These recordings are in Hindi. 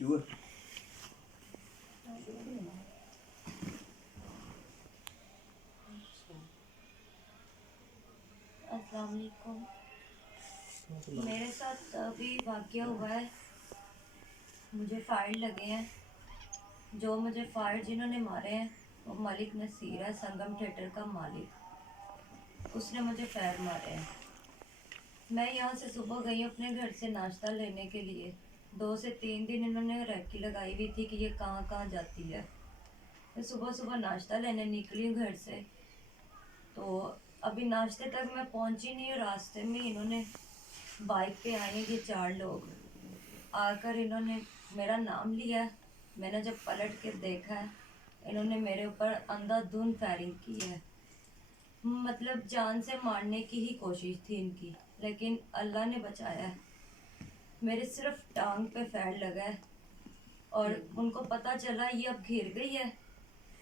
चूर अस्सलाम वालेकुम। मेरे साथ अभी वाक़या हुआ है। मुझे फायर लगे हैं। जो मुझे फायर जिन्होंने मारे हैं वो मलिक नसीर है, संगम थिएटर का मालिक। उसने मुझे फायर मारे हैं। मैं यहाँ से सुबह गई अपने घर से नाश्ता लेने के लिए। 2 से 3 दिन इन्होंने रैकी लगाई हुई थी कि ये कहाँ कहाँ जाती है। मैं सुबह सुबह नाश्ता लेने निकली हूँ घर से, तो अभी नाश्ते तक मैं पहुँची नहीं हूँ। रास्ते में इन्होंने बाइक पे आए हैं ये 4 लोग। आकर इन्होंने मेरा नाम लिया। मैंने जब पलट के देखा है, इन्होंने मेरे ऊपर अंधाधुंध फायरिंग की है। मतलब जान से मारने की ही कोशिश थी इनकी, लेकिन अल्लाह ने बचाया है। मेरे सिर्फ टांग पे फायर लगा है और उनको पता चला ये अब घिर गई है।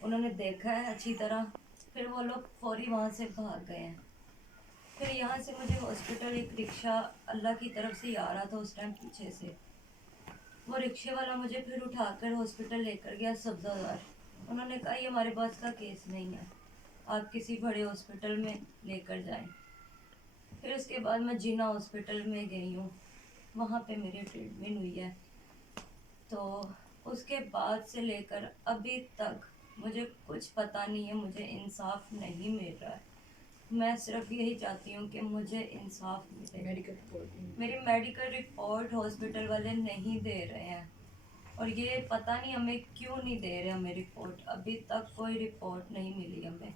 उन्होंने देखा है अच्छी तरह, फिर वो लोग फौरी वहाँ से भाग गए हैं। फिर यहाँ से मुझे हॉस्पिटल एक रिक्शा अल्लाह की तरफ से ही आ रहा था उस टाइम पीछे से। वो रिक्शे वाला मुझे फिर उठाकर हॉस्पिटल लेकर गया सब्जादार। उन्होंने कहा ये हमारे पास का केस नहीं है, आप किसी बड़े हॉस्पिटल में लेकर जाएं। फिर उसके बाद मैं जिना हॉस्पिटल में गई हूँ, वहाँ पे मेरी ट्रीटमेंट हुई है। तो उसके बाद से लेकर अभी तक मुझे कुछ पता नहीं है, मुझे इंसाफ नहीं मिल रहा है। मैं सिर्फ यही चाहती हूँ कि मुझे इंसाफ मिले। मेरी मेडिकल रिपोर्ट हॉस्पिटल वाले नहीं दे रहे हैं और ये पता नहीं हमें क्यों नहीं दे रहे हमें रिपोर्ट। अभी तक कोई रिपोर्ट नहीं मिली हमें।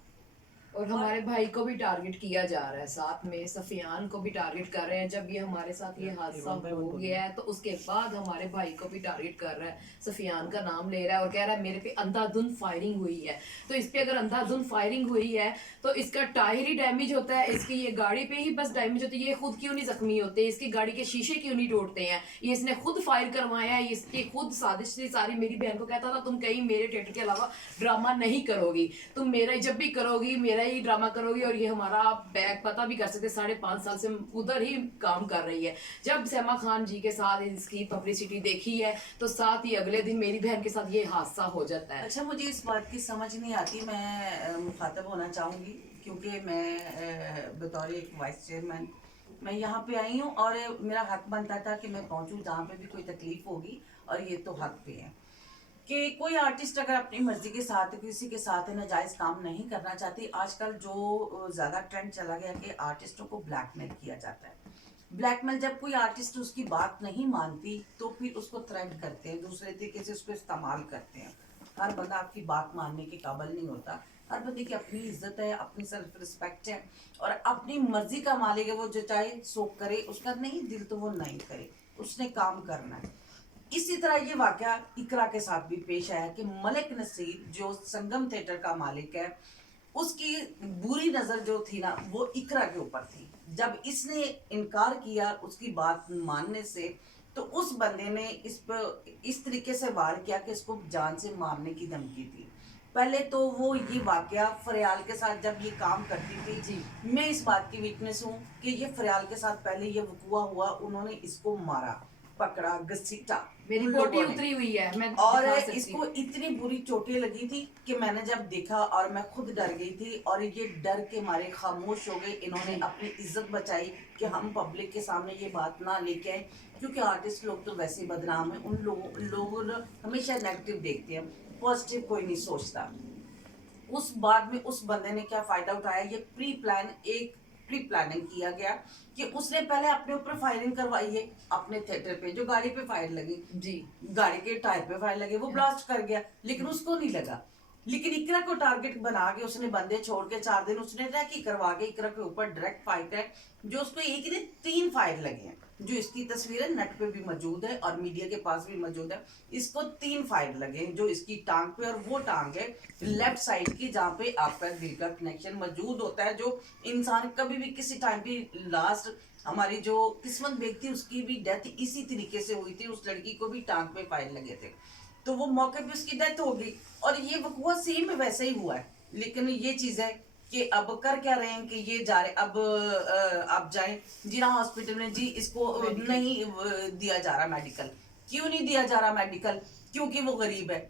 और हमारे भाई को भी टारगेट किया जा रहा है, साथ में सफियान को भी टारगेट कर रहे हैं। जब ये हमारे साथ ये हादसा हो गया है तो उसके बाद हमारे भाई को भी टारगेट कर रहा है, सफियान का नाम ले रहा है और कह रहा है मेरे पे अंधाधुंध फायरिंग हुई है। तो इस पे अगर अंधाधुंध फायरिंग हुई है तो इसका टायर ही डैमेज होता है, इसकी ये गाड़ी पे ही बस डैमेज होती है, ये खुद क्यों नहीं जख्मी होते, इसकी गाड़ी के शीशे क्यों नहीं टूटते हैं, ये इसने खुद फायर करवाया है, इसकी खुद साजिश थी सारी। मेरी बहन को कहता था तुम कहीं मेरे थिएटर के अलावा ड्रामा नहीं करोगी, तुम मेरा जब भी करोगी मेरा ही ड्रामा करोगी। और ये हमारा बैग पता भी कर सकते, 5.5 साल से उधर ही काम कर रही है। जब सैमा खान जी के साथ इसकी पब्लिसिटी देखी है तो साथ ही अगले दिन मेरी बहन के साथ ये हादसा हो जाता है। अच्छा, मुझे इस बात की समझ नहीं आती। मैं मुखातब होना चाहूँगी क्योंकि मैं बतौर एक वाइस चेयरमैन मैं यहाँ पे आई हूँ और मेरा हक बनता था कि मैं पहुँचूँ जहाँ पे भी कोई तकलीफ होगी, और ये तो हक पे है कि कोई आर्टिस्ट अगर अपनी मर्जी के साथ किसी के साथ नाजायज़ काम नहीं करना चाहती। आजकल जो ज़्यादा ट्रेंड चला गया कि आर्टिस्टों को ब्लैकमेल किया जाता है। ब्लैकमेल, जब कोई आर्टिस्ट उसकी बात नहीं मानती तो फिर उसको थ्रेट करते हैं, दूसरे तरीके से उसको इस्तेमाल करते हैं। हर बंदा आपकी बात मानने के काबिल नहीं होता। हर बंदे की अपनी इज्जत है, अपनी सेल्फ रिस्पेक्ट है और अपनी मर्जी का मालिक है। वो जो चाहे सो करे, उसका नहीं दिल तो वो नहीं करे, उसने काम करना है। इसी तरह ये वाकया इकरा के साथ भी पेश आया कि मलिक नसीर जो संगम थिएटर का मालिक है, उसकी बुरी नज़र जो थी ना वो इकरा के ऊपर थी। जब इसने इनकार किया उसकी बात मानने से, तो उस बंदे ने इस पर इस तरीके से वार किया कि इसको जान से मारने की धमकी थी। पहले तो वो ये वाकया फरियाल के साथ जब ये काम करती थी जी, मैं इस बात की विटनेस हूँ कि ये फरियाल के साथ पहले ये वकुआ हुआ, उन्होंने इसको मारा, पकड़ा, घसीटा, मेरी उन बोटी लोगों ने। उतरी हुई है, मैं और दिखा सकती इसको हूँ। इतनी बुरी चोटें लगी थी कि मैंने जब देखा और मैं खुद डर गई थी और ये डर के मारे खामोश हो गए। इन्होंने अपनी इज्जत बचाई कि हम पब्लिक के सामने ये बात ना लेके आए, क्योंकि आर्टिस्ट लोग तो वैसे ही बदनाम है। उन लोगों हमेशा नेगेटिव देखते हैं, पॉजिटिव कोई नहीं सोचता। उस बाद में उस बंदे ने क्या फायदा उठाया, ये प्री प्लानिंग किया गया कि उसने पहले अपने ऊपर फायरिंग करवाई है। अपने थिएटर पे जो गाड़ी पे फायर लगी, जी, गाड़ी के टायर पे फायर लगे, वो ब्लास्ट कर गया, लेकिन उसको नहीं लगा। लेकिन इकरा को टारगेट बना के उसने बंदे छोड़ के 4 दिन उसने रैकी करवा के इकरा के ऊपर डायरेक्ट फाइट है, जो उसको एक दिन 3 फायर लगे हैं। जो इसकी तस्वीरें नेट पे भी मौजूद है और मीडिया के पास भी मौजूद है। इसको 3 फायर लगे हैं, जो इसकी टांग पे, और वो टांग है लेफ्ट साइड की जहाँ पे आपका दिल का कनेक्शन मौजूद होता है। जो इंसान कभी भी किसी टाइम भी लास्ट हमारी जो किस्मत देखती उसकी भी डेथ इसी तरीके से हुई थी। उस लड़की को भी टांग पे फायर लगे थे, तो वो मौके पे उसकी डेथ हो गई और ये वकुआ सेम वैसे ही हुआ है। लेकिन ये चीज है कि अब कर क्या रहे हैं कि ये जा रहे, अब आप जाएं जिना हॉस्पिटल में, जी इसको नहीं दिया जा रहा मेडिकल, क्यों नहीं दिया जा रहा मेडिकल? क्योंकि वो गरीब है,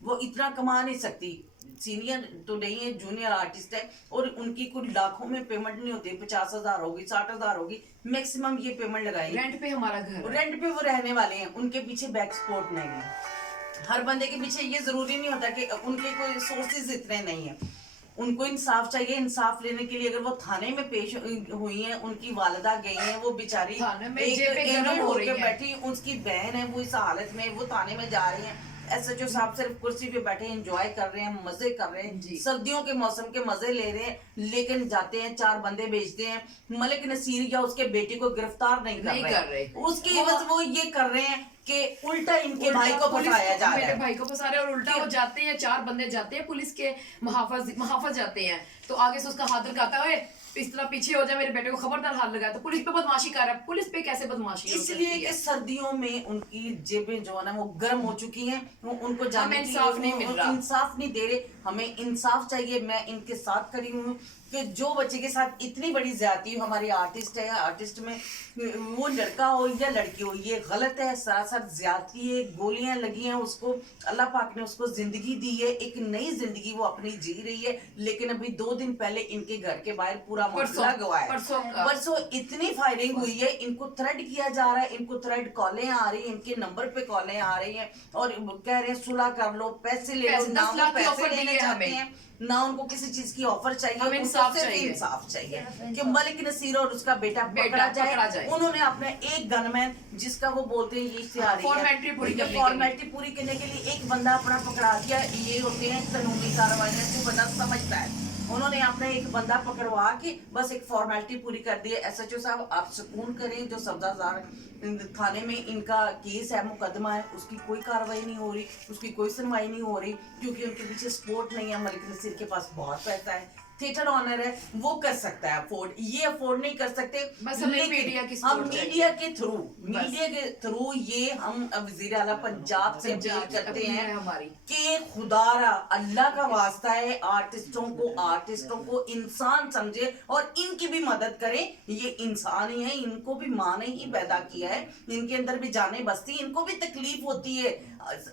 वो इतना कमा नहीं सकती। सीनियर तो नहीं है, जूनियर आर्टिस्ट है, और उनकी कुछ लाखों में पेमेंट नहीं होती, 50,000 होगी, 60,000 होगी, मैक्सिमम ये पेमेंट लगाएंगे। रेंट पे हमारा घर है। रेंट पे वो रहने वाले हैं, उनके पीछे बैक सपोर्ट नहीं है। हर बंदे के पीछे ये जरूरी नहीं होता कि उनके कोई सोर्सेज इतने नहीं है। उनको इंसाफ चाहिए। इंसाफ लेने के लिए अगर वो थाने में पेश हुई हैं, उनकी वालिदा गई हैं, वो बेचारी थाने में एक जेबें गरम इंजर्ड हो रही होकर हैं। बैठी, उसकी बहन है, वो इस हालत में, वो थाने में जा रही हैं। एसएचओ साहब सिर्फ कुर्सी पे बैठे एंजॉय कर रहे हैं, मजे कर रहे हैं, जी। सर्दियों के मौसम के मजे ले रहे हैं, लेकिन जाते हैं 4 बंदे भेजते हैं, मलिक नसीर या उसके बेटे को गिरफ्तार नहीं कर रहे। उसकी एवज वो ये कर रहे हैं कि उल्टा इनके भाई को फंसाया जा रहा मेरे है। भाई को फंसा रहे हैं, और उल्टा वो जाते हैं, 4 बंदे जाते हैं पुलिस के महाफज जाते हैं, तो आगे से उसका हाथ रखाता है, इस तरह पीछे हो जाए, मेरे बेटे को खबरदार हाथ लगाया, तो पुलिस पे बदमाशी कर रहा है। पुलिस पे कैसे बदमाशी हो सकती इसलिए है? कि सर्दियों में उनकी जेबें जो है ना वो गर्म हो चुकी हैं, वो उनको जाने हमें की इंसाफ नहीं मिल रहा। इंसाफ नहीं दे रहे। हमें इंसाफ चाहिए। मैं इनके साथ खड़ी हूँ कि जो बच्चे के साथ इतनी बड़ी ज्यादती हमारी आर्टिस्ट है, आर्टिस्ट में वो लड़का हो या लड़की हो, ये गलत है, सरासर ज्यादती है। गोलियां लगी हैं उसको, अल्लाह पाक ने उसको जिंदगी दी है, एक नई जिंदगी वो अपनी जी रही है। लेकिन अभी 2 दिन पहले इनके घर के बाहर पूरा मोहल्ला गवाह है। परसों इतनी फायरिंग हुई है, इनको थ्रेड किया जा रहा है, इनको थ्रेड कॉलें आ रही हैं, इनके नंबर पे कॉलें आ रही हैं और कह रहे हैं सुलह कर लो, पैसे ले लो। ना वो पैसे लेना चाहते हैं, ना उनको किसी चीज की ऑफर चाहिए, हमें इंसाफ सिर्फ चाहिए। इंसाफ चाहिए कि मलिक नसीर और उसका बेटा पकड़ा जाए। उन्होंने अपने एक गनमैन, जिसका वो बोलते हैं ये इश्तिहारी है, फॉर्मेलिटी पूरी करने के लिए एक बंदा अपना पकड़ा दिया। ये होते हैं कानूनी कार्रवाइयां जो बंदा समझता है। उन्होंने अपना एक बंदा पकड़वा के बस एक फॉर्मेलिटी पूरी कर दी है। एसएचओ साहब आप सुकून करें, जो सब्जाजार थाने में इनका केस है, मुकदमा है, उसकी कोई कार्रवाई नहीं हो रही, उसकी कोई सुनवाई नहीं हो रही, क्योंकि उनके पीछे सपोर्ट नहीं है। मलिक नसीर के पास बहुत पैसा है, थिएटर ऑनर है, वो कर सकता है अफोर्ड, ये अफोर्ड नहीं कर सकते। बस हमें मीडिया की हम support मीडिया के थ्रू ये हम वजीर आला पंजाब से अपील करते हैं हमारी कि खुदारा अल्लाह का वास्ता है, आर्टिस्टों को इंसान समझे और इनकी भी मदद करें। ये इंसान ही है, इनको भी माँ ने ही पैदा किया है, इनके अंदर भी जाने बसती, इनको भी तकलीफ होती है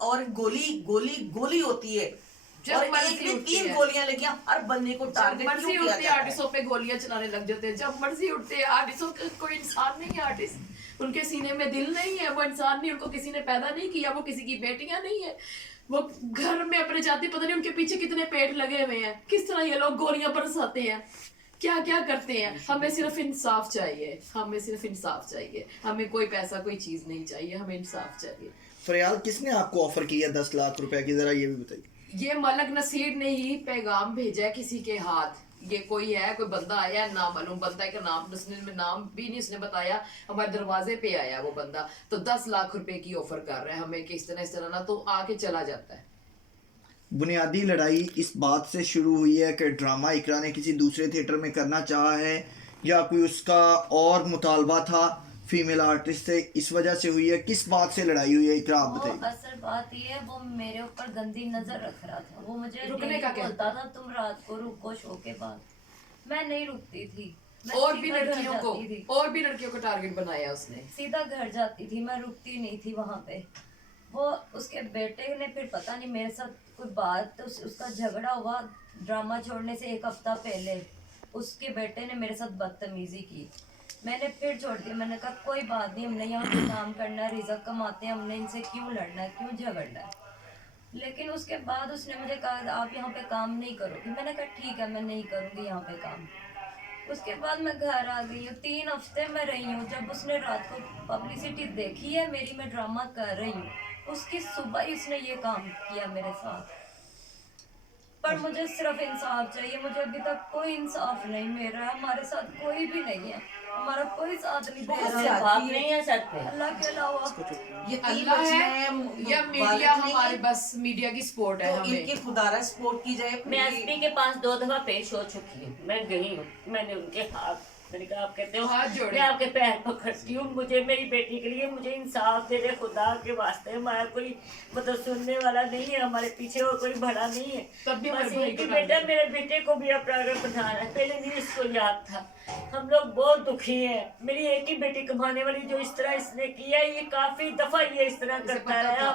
और गोली होती है। और एक ने 3 गोलियां लगी, हर बंदे को टारगेट क्यों किया जाता है? आर्टिस्टों पे गोलियां चलाने लग जाते हैं, जब मर्जी उठते हैं। आर्टिस्टों का कोई इंसान नहीं है, आर्टिस्ट उनके सीने में दिल नहीं है, वो इंसान नहीं, उनको किसी ने पैदा नहीं किया, वो किसी की बेटियां नहीं है, वो घर में अपने जाते, पता नहीं उनके पीछे कितने पेट लगे हुए हैं, किस तरह ये लोग गोलियां बरसाते हैं, क्या क्या करते हैं। हमें सिर्फ इंसाफ चाहिए, हमें सिर्फ इंसाफ चाहिए, हमें कोई पैसा कोई चीज नहीं चाहिए, हमें इंसाफ चाहिए। फरियाल किसने आपको ऑफर किया 10 लाख रुपए की, जरा ये भी बताइए। ये मलक नसीर ने ही पैगाम भेजा है किसी के हाथ। ये कोई है, कोई बंदा आया है, नाम मालूम बंदा है का नाम, उसने नाम भी नहीं उसने बताया, हमारे दरवाजे पे आया वो बंदा, तो 10 लाख रुपए की ऑफर कर रहा है हमें कि इस तरह ना, तो आके चला जाता है। बुनियादी लड़ाई इस बात से शुरू हुई है कि ड्रामा इकरा ने किसी दूसरे थिएटर में करना चाहा है या कोई उसका और मुतालबा था फीमेल आर्टिस्ट से, इस वजह से हुई है? किस बात से लड़ाई हुई है इकरा, आप वो बताइए। असल बात ये है, वो मेरे ऊपर गंदी नजर रख रहा था। वो मुझे रुकने डेली का क्या? बोलता था तुम रात को रुको शो के बाद। मैं नहीं रुकती थी, मैं और भी सीधा घर लड़कियों को टारगेट बनाया उसने। सीधा घर जाती थी, मैं रुकती नहीं थी वहां पे। वो उसके बेटे ने फिर पता नहीं मेरे साथ कोई बात, तो उसका झगड़ा हुआ ड्रामा छोड़ने से 1 हफ्ता पहले। उसके बेटे ने मेरे साथ बदतमीजी की, मैंने फिर छोड़ दिया। मैंने कहा कोई बात नहीं, हमने यहाँ पे काम करना है, रिजक कमाते हैं, हमने इनसे क्यों लड़ना है, क्यों झगड़ना है। लेकिन उसके बाद उसने मुझे कहा आप यहाँ पे काम नहीं करोगी। मैंने कहा ठीक है, मैं नहीं करूँगी यहाँ पे काम। उसके बाद मैं घर आ गई हूँ, 3 हफ्ते में रही हूँ। जब उसने रात को पब्लिसिटी देखी है मेरी, मैं ड्रामा कर रही हूँ, उसकी सुबह ही उसने ये काम किया मेरे साथ। पर मुझे सिर्फ इंसाफ चाहिए, मुझे अभी तक कोई इंसाफ नहीं मिल रहा है। हमारे साथ कोई भी नहीं है, हमारा कोई साथ नहीं दे रहा। बाप नहीं है सर पे, अल्लाह के अलावा ये अल्लाह है या मीडिया, हमारे बस मीडिया की सपोर्ट है तो हमें। इनके खुदारा सपोर्ट की जाए। मैं एसपी के पास 2 दफा पेश हो चुकी हूँ, मैं गई हूँ, मैंने उनके हाथ, मैंने कहा आप कहते हो हाथ जोड़े। मैं आपके पैर पकड़ती हूँ, मुझे मेरी बेटी के लिए मुझे इंसाफ दे दे, खुदा के वास्ते। हमारा कोई मतलब सुनने वाला नहीं है, हमारे पीछे और कोई बड़ा नहीं है। तब भी बस हमारे भाई एक ही को बेटा, मेरे बेटे को भी अपना अगर बनाना है, पहले नहीं इसको याद था। हम लोग बहुत दुखी हैं। मेरी एक ही बेटी कमाने वाली जो इस तरह इसने किया, ये काफी दफा ये इस तरह करता रहा।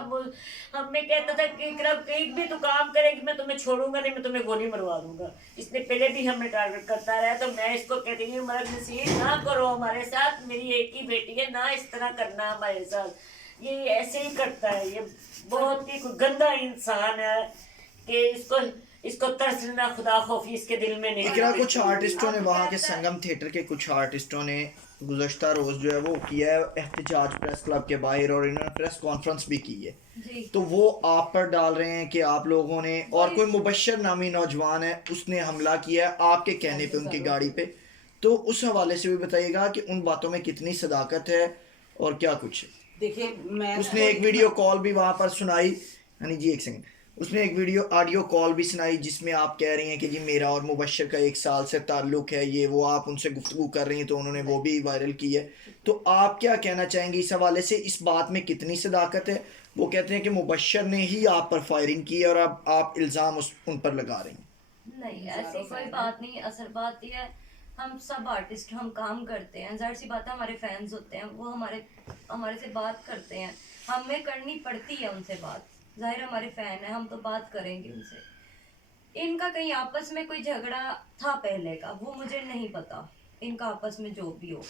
हमें कहता था कि इकरा कहीं भी तू काम करेगी मैं तुम्हें छोड़ूंगा नहीं, मैं तुम्हें गोली मरवा दूंगा। इसने पहले भी हमें टारगेट करता रहा। तो मैं इसको कहती हूँ मर्द नसीब ना करो हमारे साथ, मेरी एक ही बेटी है, ना इस तरह करना हमारे साथ। ये ऐसे ही करता है, ये बहुत ही गंदा इंसान है कि इसको तरस ना खुदा खौफ इसके दिल में नहीं। इकरा, कुछ आर्टिस्टों ने वहाँ के संगम थिएटर के कुछ आर्टिस्टों ने गुज़श्ता रोज़ जो है वो किया है एहतजाज प्रेस क्लब के बाहर, और इन्होंने प्रेस कॉन्फ्रेंस भी की है। जी तो वो आप पर डाल रहे हैं कि आप लोगों ने और कोई मुबशर नामी नौजवान है उसने हमला किया है आपके कहने पे उनकी गाड़ी पे। तो उस हवाले से भी बताइएगा कि उन बातों में कितनी सदाकत है और क्या कुछ है। देखिए मैं उसने एक वीडियो कॉल भी वहाँ पर सुनाई, यानी जी एक सेकंड, उसने एक वीडियो ऑडियो कॉल भी सुनाई जिसमें आप कह रही हैं कि जी मेरा और मुबशर का 1 साल से ताल्लुक है, ये वो आप उनसे गुफ्तगू कर रही हैं, तो उन्होंने वो भी वायरल की है। तो आप क्या कहना चाहेंगी इस हवाले से, इस बात में कितनी सदाकत है? वो कहते हैं कि मुबशर ने ही आप पर फायरिंग की है और अब आप इल्ज़ाम उन पर लगा रही हैं। नहीं, ऐसी कोई बात नहीं। असल बात यह है, हम सब आर्टिस्ट हम काम करते हैं, जाहिर सी बात है हमारे फैंस होते हैं, वो हमारे से बात करते हैं, हमें करनी पड़ती है उनसे बात। जाहिर हमारे फैन है, हम तो बात करेंगे उनसे। इनका कहीं आपस में कोई झगड़ा था पहले का, वो मुझे नहीं पता, इनका आपस में जो भी हो।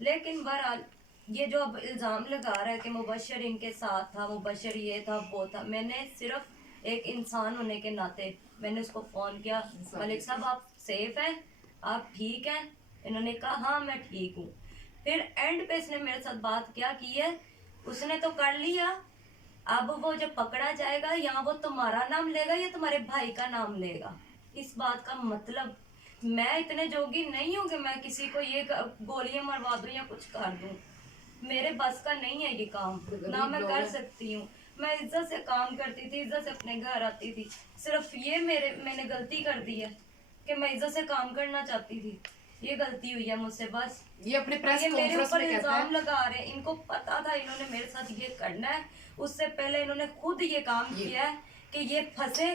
लेकिन बहरहाल ये जो अब इल्ज़ाम लगा रहा है कि मुबशर इनके साथ था, मुबशर ये था वो था, मैंने सिर्फ एक इंसान होने के नाते मैंने उसको फ़ोन किया, मलिक साहब आप सेफ हैं, आप ठीक हैं? इन्होंने कहा हाँ मैं ठीक हूँ। फिर एंड पे इसने मेरे साथ बात क्या की है, उसने तो कर लिया, अब वो जब पकड़ा जाएगा यहाँ वो तुम्हारा नाम लेगा या तुम्हारे भाई का नाम लेगा। इस बात का मतलब मैं इतने जोगी नहीं हूँ कि मैं किसी को ये गोलियां मरवा दूँ या कुछ कर दूँ। मेरे बस का नहीं है ये काम, ना मैं कर सकती हूँ। मैं इज्जत से काम करती थी, इज्जत से अपने घर आती थी। सिर्फ ये मैंने गलती कर दी है कि मैं इज्जत से काम करना चाहती थी, ये गलती हुई है मुझसे बस। ये अपने प्रेस ये मेरे कॉन्फ्रेंस ऊपर में कहता इल्जाम है लगा रहे हैं, इनको पता था इन्होंने मेरे साथ ये करना है। उससे पहले इन्होंने खुद ये काम किया है कि ये फंसे,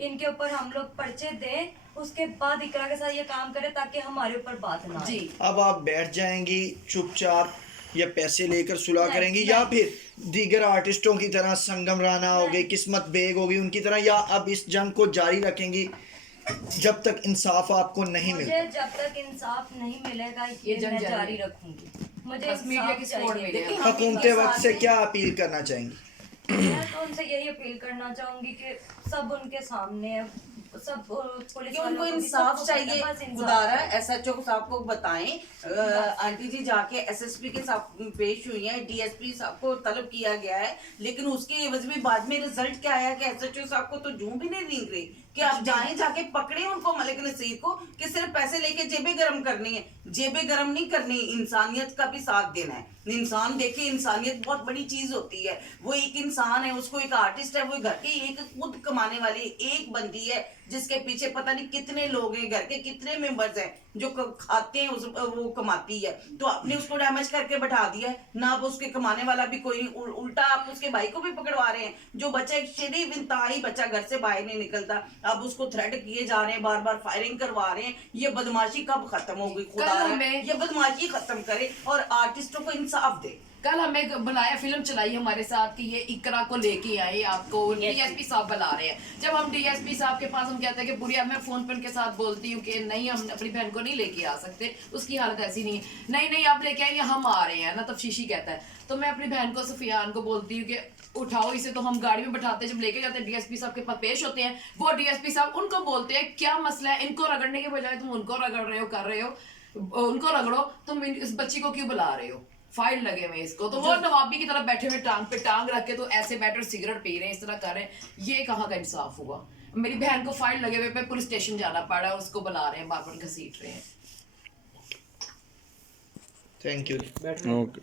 इनके ऊपर हम लोग पर्चे दें, उसके बाद इकरा के साथ ये काम करें ताकि हमारे ऊपर बात ना आए। जी। अब आप बैठ जाएंगी चुपचाप या पैसे लेकर सुलह नहीं, करेंगी, नहीं। या फिर दीगर आर्टिस्टों की तरह संगम राना हो गई, किस्मत बेग होगी उनकी तरह, या अब इस जंग को जारी रखेंगी जब तक इंसाफ आपको नहीं मुझे मिलता? जब तक इंसाफ नहीं मिलेगा ये ये जंग मैं जारी जारी रखूंगी। मुझे बस मीडिया की इंसाफ सपोर्ट चाहिए। मिले। देखिए, हुकूमत वक्त से क्या अपील करना चाहेंगी? मैं तो उनसे यही अपील करना चाहूंगी कि सब उनके सामने है, सब पुलिस कि वालों उनको को भी इंसाफ सबको पता है, चाहिए। बस इंसाफ गुजारा चाहिए। एसएचओ साहब को बताएं, आंटी जी जाके एसएसपी के साथ पेश हुई हैं, डीएसपी साहब को तलब किया गया है, लेकिन उसके एवज में बाद में रिजल्ट क्या आया कि एसएचओ साहब को तो जूं भी नहीं दी गई कि आप जाएं जाके पकड़े उनको, मलिक नसीर को, कि सिर्फ पैसे लेके जेबें गर्म करनी है। जेबें गर्म नहीं करनी, इंसानियत का भी साथ देना है। इंसान देखिए, इंसानियत बहुत बड़ी चीज होती है। वो एक इंसान है, उसको एक आर्टिस्ट है, वो घर की एक खुद कमाने वाली एक बंदी है जिसके पीछे पता नहीं कितने लोग हैं, घर के कितने मेंबर्स हैं जो खाते हैं, वो कमाती है। तो आपने उसको डैमेज करके बैठा दिया है ना, अब उसके कमाने वाला भी कोई नहीं, उल्टा आप उसके भाई को भी पकड़वा रहे हैं। जो बच्चा एक शरीफ इंतहाई बच्चा घर से बाहर नहीं निकलता, अब उसको थ्रेट किए जा रहे हैं, बार बार फायरिंग करवा रहे हैं। ये बदमाशी कब खत्म होगी? खुदा ये बदमाशी खत्म करे और आर्टिस्टों को इंसाफ दे। कल हमें बुलाया, फिल्म चलाई हमारे साथ कि ये इकरा को लेके आए, आपको डीएसपी साहब बुला रहे हैं। जब हम डीएसपी साहब के पास हम कहते हैं कि बुढ़िया, मैं फोन पर उनके साथ बोलती हूँ कि नहीं हम अपनी बहन को नहीं लेके आ सकते, उसकी हालत ऐसी नहीं है। नहीं आप लेके आएंगे, हम आ रहे हैं ना, तफ्शीशी कहता है। तो मैं अपनी बहन को सफियान को बोलती हूँ कि उठाओ इसे, तो हम गाड़ी में बैठाते हैं, जब लेके जाते हैं डीएसपी साहब के पास पेश होते हैं, वो डीएसपी साहब उनको बोलते हैं क्या मसला है, इनको रगड़ने के बजाय तुम उनको रगड़ रहे हो, कर रहे हो, उनको रगड़ो, तुम इस बच्ची को क्यों बुला रहे हो, फाइल लगे हुए इसको। तो वो नवाबी की तरफ बैठे हुए टांग पे टांग रख के तो ऐसे बैठे सिगरेट पी रहे हैं, इस तरह कर रहे हैं, ये कहाँ का इंसाफ हुआ? मेरी बहन को फाइल लगे हुए पे पुलिस स्टेशन जाना पड़ा, उसको बुला रहे हैं, बार बार घसीट रहे हैं। Thank you. ओके।